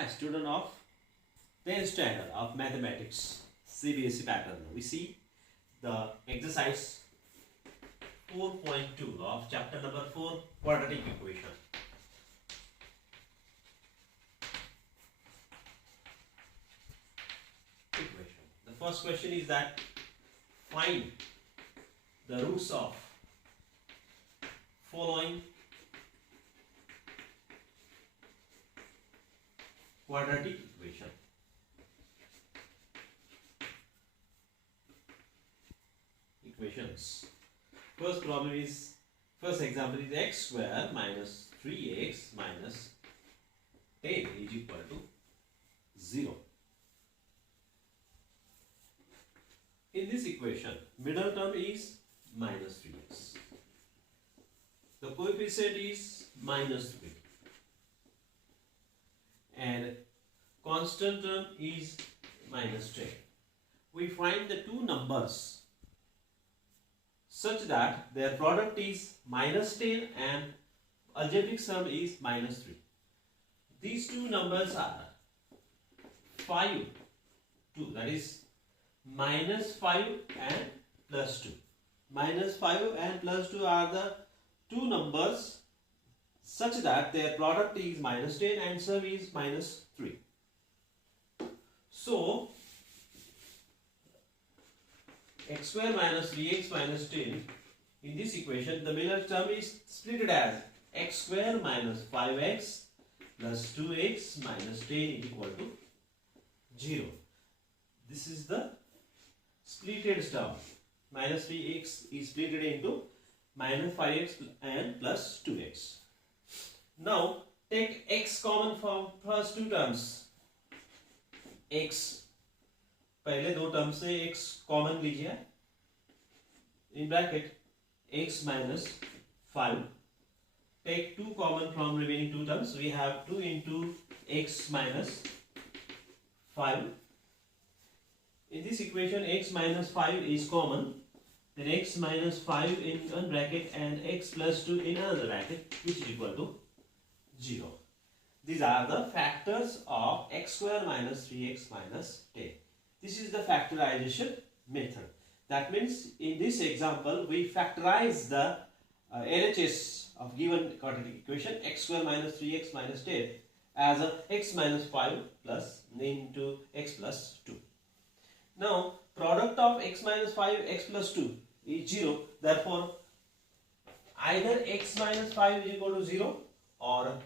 a student of 10th standard of mathematics CBSE pattern. We see the exercise 4.2 of chapter number 4, quadratic equation. The first question is that find the roots of following quadratic equation. Equations. First example is x square minus 3x minus 10 is equal to 0. In this equation, middle term is minus 3x. The coefficient is minus 3. And constant term is minus 10. We find the two numbers such that their product is minus 10 and algebraic sum is minus 3. These two numbers are 5, 2, that is minus 5 and plus 2. Minus 5 and plus 2 are the two numbers such that their product is minus 10 and sum is minus 3. So, x square minus 3x minus 10, in this equation the middle term is split as x square minus 5x plus 2x minus 10 is equal to 0. This is the splitted term. Minus 3x is split into minus 5x and plus 2x. Now take x common from first two terms. x पहले दो term से x common लीजिए. In bracket x minus 5. Take 2 common from remaining two terms. We have 2 into x minus 5. In this equation x minus 5 is common. Then x minus 5 in one bracket and x plus 2 in another bracket, which is equal to 0. These are the factors of x square minus 3x minus 10. This is the factorization method. That means in this example we factorize the LHS of given quadratic equation x square minus 3x minus 10 as a x minus 5 plus into x plus 2. Now product of x minus 5 x plus 2 is 0. Therefore either x minus 5 is equal to 0 or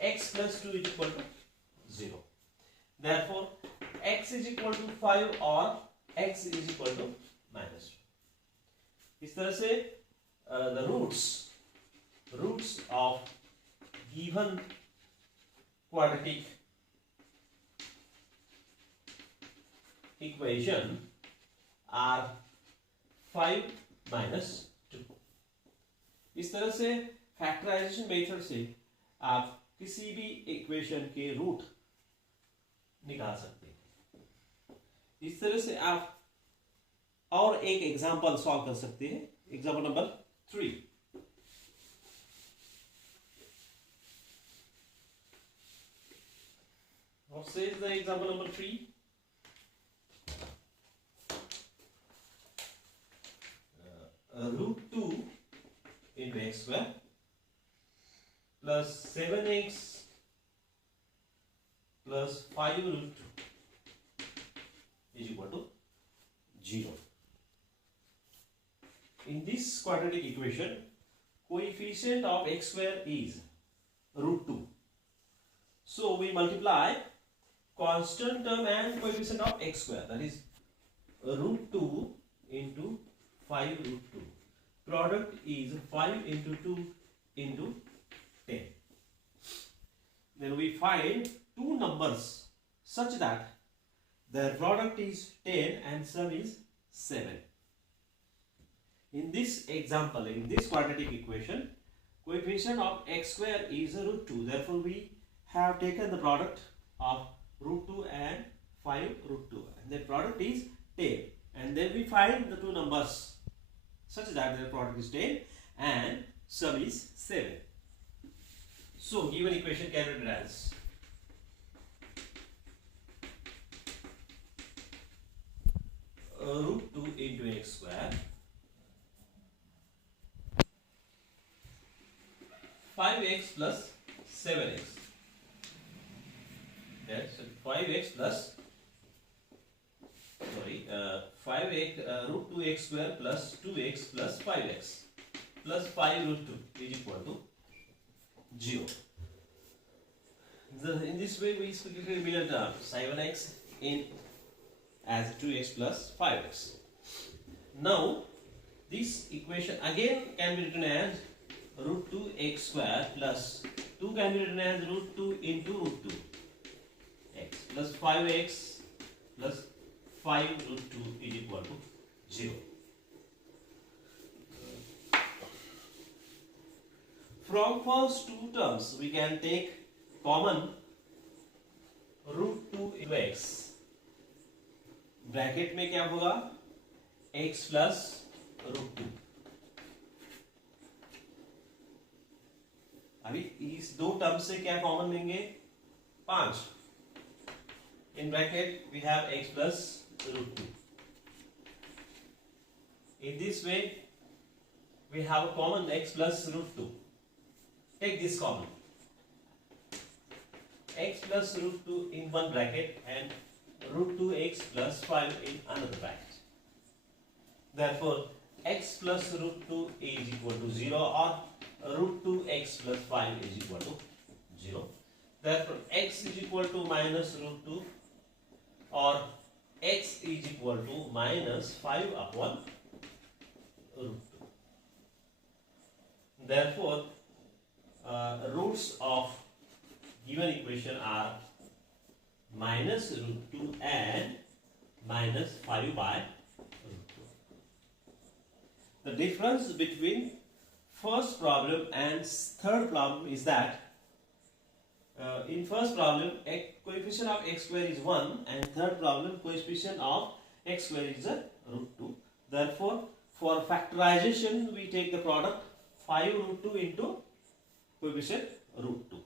x plus 2 is equal to 0. Therefore x is equal to 5 or x is equal to minus 2. इस तरह से the roots of given quadratic equation are 5 minus 2. इस तरह से factorization method से आप किसी भी इक्वेशन के रूट निकाल सकते हैं. इस तरह से आप और एक एग्जांपल सॉल्व कर सकते हैं. Example number 3. What says the example number 3? Root 2 into x square plus 7x plus 5 root 2 is equal to 0. In this quadratic equation, coefficient of x square is root 2. So we multiply constant term and coefficient of x square, that is root 2 into 5 root 2. Product is 5 into 2 into 10. Then we find two numbers such that their product is 10 and sum is 7. In this example, in this quadratic equation, coefficient of x square is root 2. Therefore, we have taken the product of root 2 and 5 root 2. And the product is 10. And then we find the two numbers such that their product is 10 and sum is 7. So given equation can be written as root 2 into x square, 5x plus 7x. Yes, 5x plus 5x root 2x square plus 2x plus 5x plus 5 root 2 is equal to 0. In this way we split it in Miller term, 7x in as 2x plus 5x. Now this equation again can be written as root 2x square plus 2 can be written as root 2 into root 2 x plus 5x plus 5 root 2 is equal to 0. From first two terms we can take common root 2 into x. Bracket में क्या होगा x plus root 2. अभी इस दो term से क्या common लेंगे 5. In bracket we have x plus root 2. In this way we have a common x plus root 2. Take this common. X plus root 2 in one bracket and root 2x plus 5 in another bracket. Therefore x plus root 2 is equal to 0 or root 2x plus 5 is equal to 0. Therefore x is equal to minus root 2 or x is equal to minus 5 upon root 2. Therefore roots of given equation are minus root 2 and minus 5 by root 2. The difference between first problem and third problem is that in first problem coefficient of x square is 1 and third problem coefficient of x square is a root 2. Therefore for factorization we take the product 5 root 2 into coefficient root 2.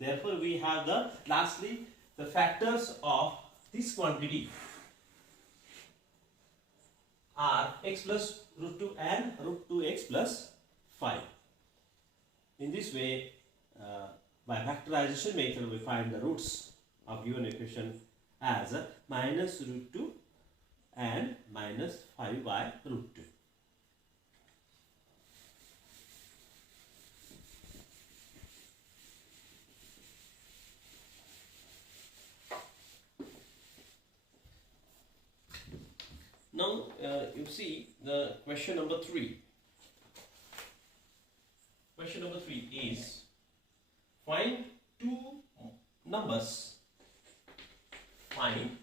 Therefore we have the lastly the factors of this quantity are x plus root 2 and root 2x plus 5. In this way by factorization method we find the roots of given equation as minus root 2 and minus 5 by root 2. Now you see the question number 3. Question number 3 is find two numbers. Find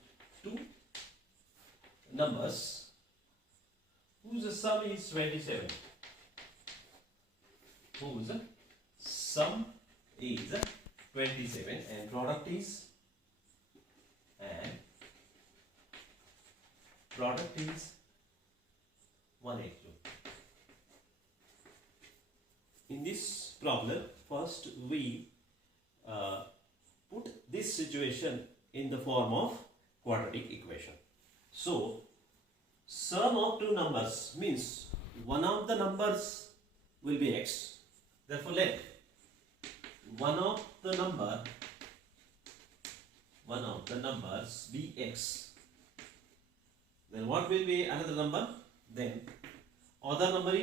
two numbers whose sum is 27. Whose sum is 27 and product is 182. In this problem, first we put this situation in the form of quadratic equation. So, sum of two numbers means one of the numbers will be x. Therefore, let one of the numbers be x. Then what will be another number? Then other number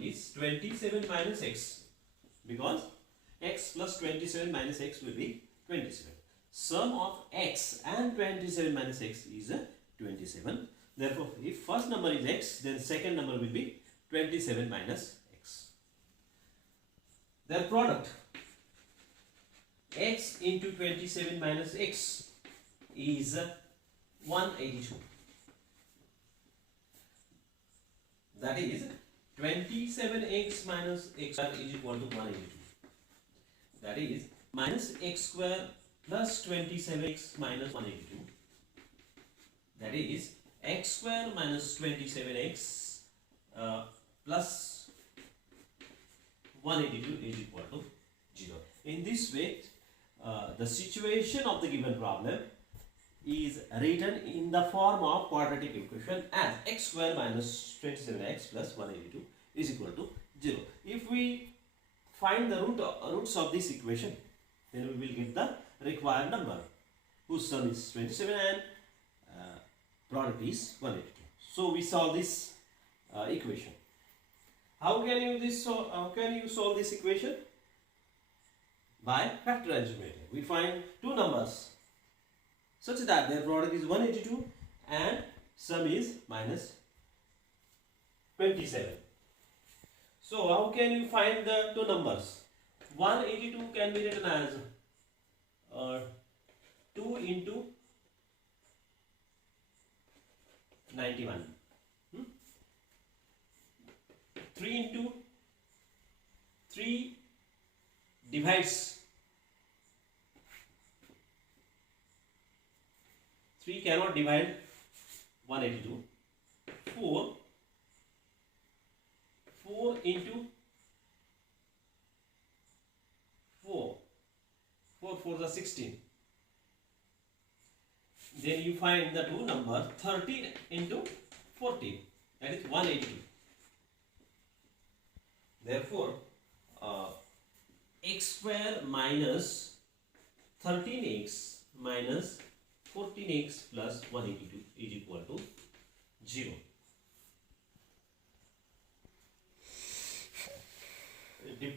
is 27 minus x, because x plus 27 minus x will be 27. Sum of x and 27 minus x is 27. Therefore, if first number is x, then second number will be 27 minus x. Their product x into 27 minus x is 182. That is 27x minus x square is equal to 182. That is minus x square plus 27x minus 182. That is x square minus 27x plus 182 is equal to 0. In this way, the situation of the given problem is written in the form of quadratic equation as x square minus 27x plus 182 is equal to 0. If we find the roots of this equation, then we will get the required number whose sum is 27 and product is 182. So we solve this equation. How can you solve this equation? By factorizing method. We find two numbers such that their product is 182 and sum is minus 27. So how can you find the two numbers? 182 can be written as 2 into 91. 3 into 3 divides 3 cannot divide 182. 4 into 4 4 is 16. Then you find the two number 13 into 14, that is 182. Therefore x square minus 13x minus 14x plus 182 is equal to 0.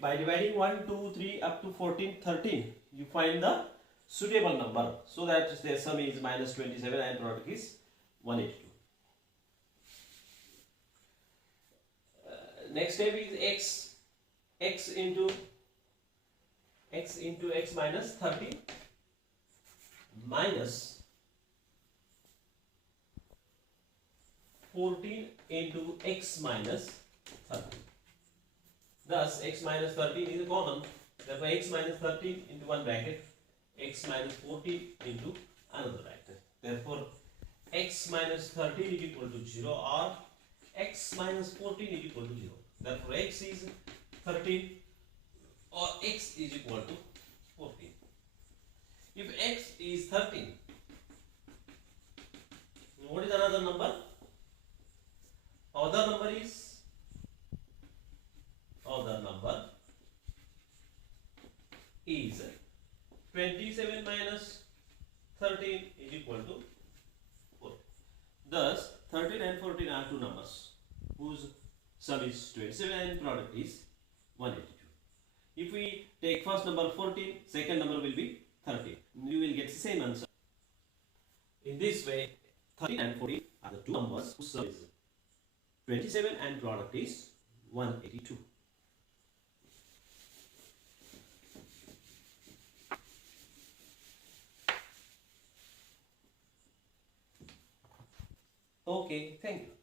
By dividing 1, 2, 3 up to 14, 13, you find the suitable number, so that their sum is minus 27 and product is 182. Next step is x into x minus 13 minus 14 into x minus 13. Thus x minus 13 is common. Therefore x minus 13 into one bracket, x minus 14 into another bracket. Therefore x minus 13 is equal to 0 or x minus 14 is equal to 0. Therefore x is 13 or x is equal to 14. If x is 13, what is another number? Other number is 27 minus 13 is equal to 4. Thus 13 and 14 are two numbers whose sum is 27 and product is 182. If we take first number 14, second number will be 13. You will get the same answer. In this way, 13 and 14 are the two numbers whose sum is 27 and product is 182. Okay, thank you.